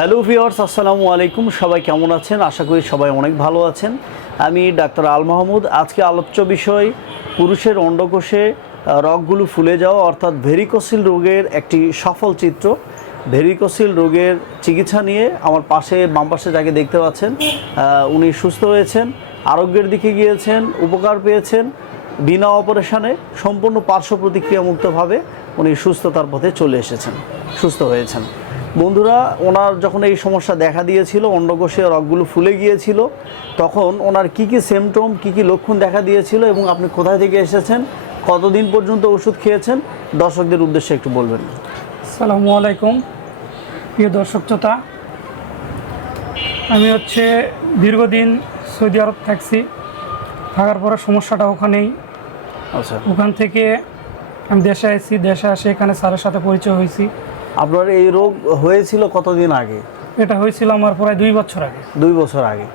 Hello viewers আসসালামু আলাইকুম। সবাই কেমন আছেন? আশা করি সবাই অনেক ভালো আছেন। আমি ডাক্তার আল মাহমুদ। আজকে আলোচ্য বিষয়, পুরুষের অন্ডকোষে রগগুলো ফুলে যাওয়া, অর্থাৎ ভেরিকোসিল রোগের একটি সফল চিত্র। ভেরিকোসিল রোগের চিকিৎসা নিয়ে আমার পাশে, বাম পাশে যাকে দেখতে পাচ্ছেন উনি সুস্থ হয়েছেন, আরোগ্যের দিকে গিয়েছেন, উপকার পেয়েছেন, বিনা অপারেশনে, সম্পূর্ণ পার্শ্ব প্রতিক্রিয়ামুক্তভাবে উনি সুস্থতার পথে চলে এসেছেন, সুস্থ হয়েছেন। বন্ধুরা ওনার যখন এই সমস্যা দেখা দিয়েছিল অন্ডকোষে রগগুলো ফুলে গিয়েছিল তখন ওনার কি কি সিমটম কি কি লক্ষণ দেখা দিয়েছিল এবং আপনি কোথায় থেকে এসেছেন কতদিন পর্যন্ত ওষুধ খেয়েছেন দর্শকদের উদ্দেশ্যে একটু বলবেন। সালামু আলাইকুম প্রিয় দর্শক শ্রোতা। আমি হচ্ছে দীর্ঘদিন সৌদি আরব থাকছি থাকার পরে সমস্যাটা ওখানেই। আচ্ছা। ওখান থেকে আমি দেশে এসেছি দেশে আসে এখানে স্যারের সাথে পরিচয় হয়েছি। আপনার এই রোগ হয়েছিল কতদিন আগে? এটা হয়েছিল আমার প্রায় দুই বছর আগে। দুই বছর আগে।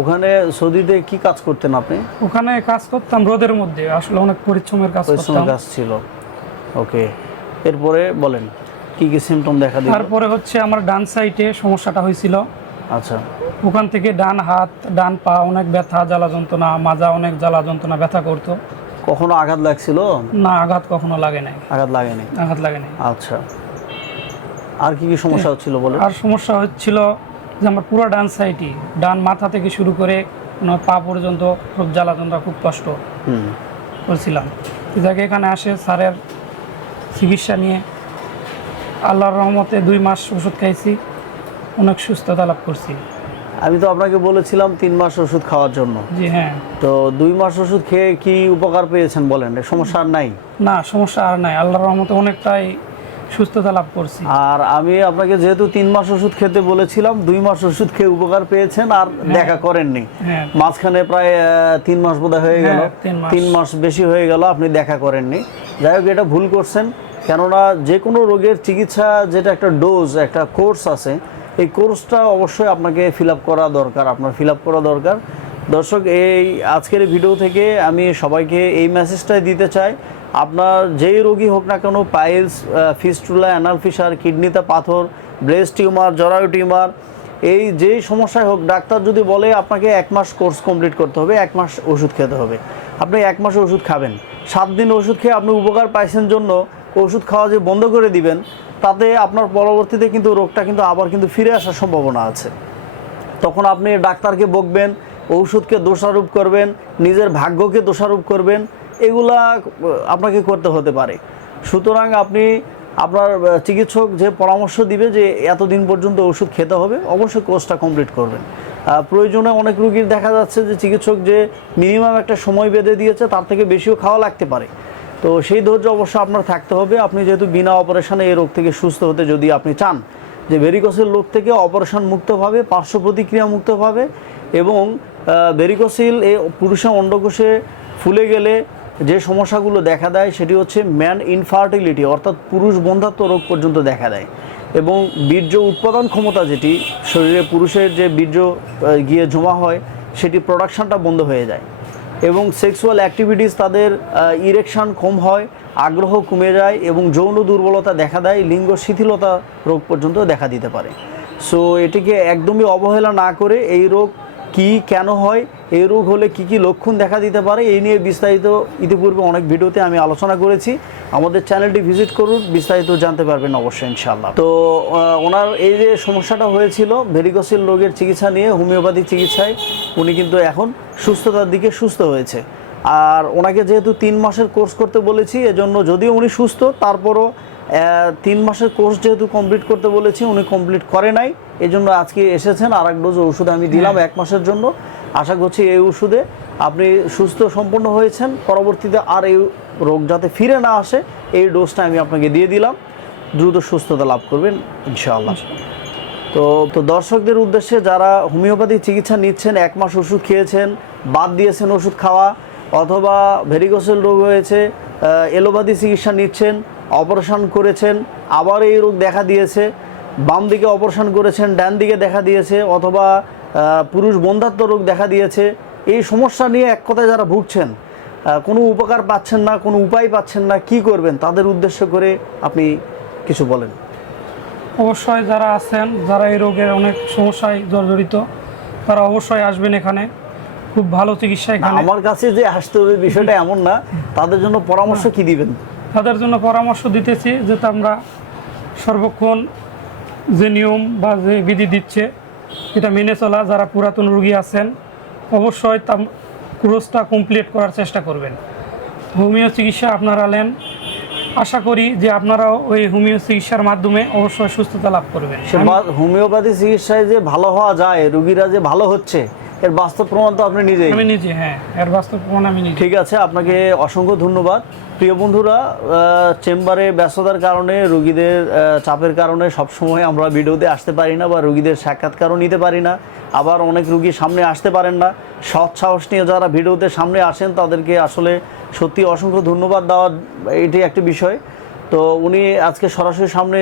ওখানে সৌদিতে কি কাজ করতেন আপনি? ওখানে কাজ করতাম রোদের মধ্যে আসলে অনেক পরিশ্রমের কাজ করতাম। কাজ ছিল। ওকে এরপরে বলেন কি কি সিমটম দেখা দিল? তারপরে হচ্ছে আমার ডান সাইডে সমস্যাটা হয়েছিল। আচ্ছা। ওখান থেকে ডান হাত ডান পা অনেক ব্যথা জ্বালা যন্ত্রণা মাজা অনেক জ্বালা যন্ত্রণা ব্যথা করতো। কখনো আঘাত লাগছিল? না আঘাত কখনো লাগে নাই। আঘাত লাগেনি আঘাত লাগে নাই। আচ্ছা। আর কি কি সমস্যা হচ্ছিল বলে আর সমস্যা হচ্ছিল যে আমার পুরো ডান সাইডই ডান মাথা থেকে শুরু করে পা পর্যন্ত খুব জ্বালা যন্ত্রণা খুব কষ্ট করছিলাম। যাকে এখানে আসে স্যারের চিকিৎসা নিয়ে। আল্লাহর রহমতে দুই মাস ওষুধ খাইছি অনেক সুস্থতা লাভ করছি। আমি তো আপনাকে বলেছিলাম তিন মাস ওষুধ খাওয়ার জন্য। জি হ্যাঁ। তো দুই মাস ওষুধ খেয়ে কি উপকার পেয়েছেন বলেন? সমস্যা আর নাই? না সমস্যা আর নাই। আল্লাহর রহমতে অনেকটাই সুস্থতা লাভ করছি। আর আমি আপনাকে যেহেতু তিন মাস ওষুধ খেতে বলেছিলাম দুই মাস ওষুধ খেয়ে উপকার পেয়েছেন আর দেখা করেননি। হ্যাঁ। মাঝখানে প্রায় তিন মাস বোধহয় হয়ে গেল। হ্যাঁ, তিন মাস। বেশি হয়ে গেল আপনি দেখা করেননি। যাই হোক এটা ভুল করছেন। কেননা যে কোনো রোগের চিকিৎসা যেটা একটা ডোজ একটা কোর্স আছে এই কোর্সটা অবশ্যই আপনাকে ফিল আপ করা দরকার আপনার ফিল আপ করা দরকার। দর্শক এই আজকের ভিডিও থেকে আমি সবাইকে এই মেসেজটাই দিতে চাই আপনার যেই রোগী হোক না কেন, পাইলস ফিস্টুলা, অ্যানাল ফিসার কিডনিতে পাথর ব্রেস্ট টিউমার, জরায়ু টিউমার, এই যেই সমস্যায় হোক, ডাক্তার যদি বলে আপনাকে এক মাস কোর্স কমপ্লিট করতে হবে, এক মাস ওষুধ খেতে হবে। আপনি এক মাস ওষুধ খাবেন। সাত দিন ওষুধ খেয়ে আপনি উপকার পাইছেন জন্য ওষুধ খাওয়া যে বন্ধ করে দিবেন, তাতে আপনার পরবর্তীতে কিন্তু রোগটা কিন্তু আবার কিন্তু ফিরে আসার সম্ভাবনা আছে। তখন আপনি ডাক্তারকে বকবেন ওষুধকে দোষারোপ করবেন, নিজের ভাগ্যকে দোষারোপ করবেন এগুলা আপনাকে করতে হতে পারে। সুতরাং আপনি আপনার চিকিৎসক যে পরামর্শ দিবে যে এতদিন পর্যন্ত ওষুধ খেতে হবে, অবশ্যই কোর্সটা কমপ্লিট করবেন। প্রয়োজনে অনেক রুগীর দেখা যাচ্ছে যে চিকিৎসক যে মিনিমাম একটা সময় বেঁধে দিয়েছে, তার থেকে বেশিও খাওয়া লাগতে পারে। তো সেই ধৈর্য অবশ্য আপনার থাকতে হবে। আপনি যেহেতু বিনা অপারেশনে এই রোগ থেকে সুস্থ হতে যদি আপনি চান, যে ভেরিকোসের রোগ থেকে অপারেশন মুক্তভাবে পার্শ্ব প্রতিক্রিয়া মুক্তভাবে এবং ভেরিকোসিল এ পুরুষের অন্ডকোষে ফুলে গেলে যে সমস্যাগুলো দেখা দেয় সেটি হচ্ছে ম্যান ইনফার্টিলিটি অর্থাৎ পুরুষ বন্ধাত্ব রোগ পর্যন্ত দেখা দেয়। এবং বীর্য উৎপাদন ক্ষমতা যেটি শরীরে পুরুষের যে বীর্য গিয়ে জমা হয়, সেটি প্রোডাকশনটা বন্ধ হয়ে যায়। এবং সেক্সুয়াল অ্যাক্টিভিটিস তাদের ইরেকশন কম হয়, আগ্রহ কমে যায় এবং যৌন দুর্বলতা দেখা দেয়, লিঙ্গ শিথিলতা রোগ পর্যন্ত দেখা দিতে পারে। সো এটিকে একদমই অবহেলা না করে এই রোগ কি, কেন হয় এই রোগ হলে কি কি লক্ষণ দেখা দিতে পারে এই নিয়ে বিস্তারিত ইতিপূর্বে অনেক ভিডিওতে আমি আলোচনা করেছি। আমাদের চ্যানেলটি ভিজিট করুন বিস্তারিত জানতে পারবেন অবশ্যই ইনশাল্লাহ তো ওনার এই যে সমস্যাটা হয়েছিল ভেরিকসিল রোগের চিকিৎসা নিয়ে হোমিওপ্যাথি চিকিৎসায় উনি কিন্তু এখন সুস্থতার দিকে সুস্থ হয়েছে। আর ওনাকে যেহেতু তিন মাসের কোর্স করতে বলেছি এজন্য যদিও উনি সুস্থ তারপরও তিন মাসের কোর্স যেহেতু কমপ্লিট করতে বলেছি উনি কমপ্লিট করে নাই। এজন্য আজকে এসেছেন আর এক ডোজ ওষুধ আমি দিলাম এক মাসের জন্য। আশা করছি এই ওষুধে আপনি সুস্থ সম্পন্ন হয়েছেন। পরবর্তীতে আর এই রোগ যাতে ফিরে না আসে, এই ডোজটা আমি আপনাকে দিয়ে দিলাম। দ্রুত সুস্থতা লাভ করবেন, ইনশাআল্লাহ। তো তো দর্শকদের উদ্দেশ্যে যারা হোমিওপ্যাথি চিকিৎসা নিচ্ছেন, এক মাস ওষুধ খেয়েছেন, বাদ দিয়েছেন ওষুধ খাওয়া, অথবা ভেরিকোসেল রোগ হয়েছে এলোপ্যাথি চিকিৎসা নিচ্ছেন, অপারেশন করেছেন, আবার এই রোগ দেখা দিয়েছে বাম দিকে অপারেশন করেছেন ডান দিকে দেখা দিয়েছে, অথবা পুরুষ বন্ধাত্ম রোগ দেখা দিয়েছে। এই সমস্যা নিয়ে এক কথায় যারা ভুগছেন কোনো উপকার পাচ্ছেন না কোনো উপায় পাচ্ছেন না কি করবেন? তাদের উদ্দেশ্য করে আপনি কিছু বলেন। অবশ্যই যারা আছেন যারা এই রোগের অনেক সমস্যায় জর্জরিত তারা অবশ্যই আসবেন এখানে। খুব ভালো চিকিৎসা এখানে। আমার কাছে যে আসতে হবে বিষয়টা এমন না। তাদের জন্য পরামর্শ কি দিবেন? তাদের জন্য পরামর্শ দিতেছি যাতে আমরা সর্বক্ষণ যে নিয়ম বা যে বিধি দিচ্ছে এটা মেনে চলা যারা পুরাতন রুগী আছেন অবশ্যই তা কোর্সটা কমপ্লিট করার চেষ্টা করবেন। হোমিও চিকিৎসা আপনারা নেন। আশা করি যে আপনারাও ওই হোমিও চিকিৎসার মাধ্যমে অবশ্যই সুস্থতা লাভ করবেন। হোমিওপ্যাথি চিকিৎসায় যে ভালো হওয়া যায় রুগীরা যে ভালো হচ্ছে এর বাস্তব প্রমাণ তো আপনি নিজেই। আমি নিজে হ্যাঁ এর বাস্তব প্রমাণ আমি নিজে। ঠিক আছে আপনাকে অসংখ্য ধন্যবাদ। প্রিয় বন্ধুরা চেম্বারে ব্যস্ততার কারণে রুগীদের চাপের কারণে সবসময় আমরা ভিডিওতে আসতে পারি না বা রুগীদের সাক্ষাৎকারও নিতে পারি না। আবার অনেক রুগী সামনে আসতে পারেন না। সৎ সাহস নিয়ে যারা ভিডিওতে সামনে আসেন তাদেরকে আসলে সত্যি অসংখ্য ধন্যবাদ দেওয়ার এটি একটি বিষয়। তো উনি আজকে সরাসরি সামনে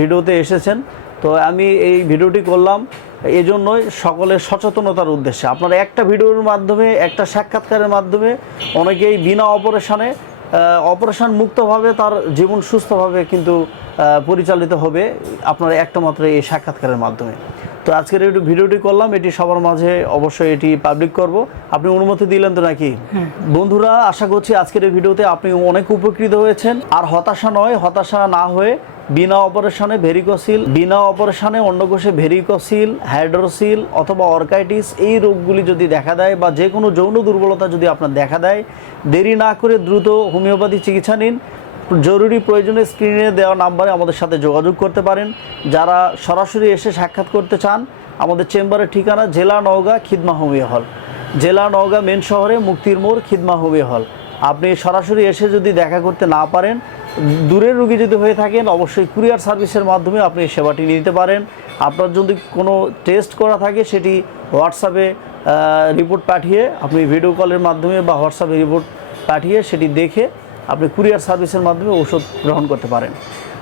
ভিডিওতে এসেছেন। তো আমি এই ভিডিওটি করলাম এই জন্যই সকলের সচেতনতার উদ্দেশ্যে। আপনারা একটা ভিডিওর মাধ্যমে একটা সাক্ষাৎকারের মাধ্যমে অনেকেই বিনা অপারেশনে অপারেশন মুক্তভাবে তার জীবন সুস্থভাবে কিন্তু পরিচালিত হবে আপনার একটা মাত্র এই সাক্ষাৎকারের মাধ্যমে। তো আজকের এই ভিডিওটি করলাম এটি সবার মাঝে অবশ্যই এটি পাবলিক করব। আপনি অনুমতি দিলেন তো নাকি? বন্ধুরা আশা করছি আজকের এই ভিডিওতে আপনি অনেক উপকৃত হয়েছেন। আর হতাশা নয় হতাশা না হয়ে বিনা অপারেশনে ভেরিকোসিল, বিনা অপারেশনে অন্ডকোষে ভেরিকোসিল, হাইড্রোসিল অথবা অর্কাইটিস এই রোগগুলি যদি দেখা দেয় বা যে কোনো যৌন দুর্বলতা যদি আপনার দেখা দেয়, দেরি না করে দ্রুত হোমিওপ্যাথি চিকিৎসা নিন। জরুরি প্রয়োজনে স্ক্রিনে দেওয়া নাম্বারে আমাদের সাথে যোগাযোগ করতে পারেন। যারা সরাসরি এসে সাক্ষাৎ করতে চান, আমাদের চেম্বারের ঠিকানা জেলা নওগাঁ খিদমা হোমিও হল। জেলা নওগাঁ মেন শহরে মুক্তির মোড় খিদমা হোমিও হল। আপনি সরাসরি এসে যদি দেখা করতে না পারেন, দূরের রুগী যদি হয়ে থাকেন, অবশ্যই কুরিয়ার সার্ভিসের মাধ্যমে আপনি সেবাটি নিতে পারেন। আপনার যদি কোনো টেস্ট করা থাকে, সেটি হোয়াটসঅ্যাপে রিপোর্ট পাঠিয়ে আপনি ভিডিও কলের মাধ্যমে বা হোয়াটসঅ্যাপে রিপোর্ট পাঠিয়ে সেটি দেখে আপনি কুরিয়ার সার্ভিসের মাধ্যমে ওষুধ গ্রহণ করতে পারেন।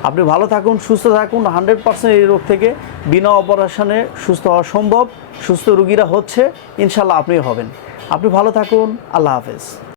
আপনি ভালো থাকুন, সুস্থ থাকুন, হান্ড্রেড পার্সেন্ট এই রোগ থেকে বিনা অপারেশনে সুস্থ হওয়া সম্ভব, সুস্থ রুগীরা হচ্ছে, ইনশাল্লাহ আপনিও হবেন। আপনি ভালো থাকুন, আল্লাহ হাফেজ।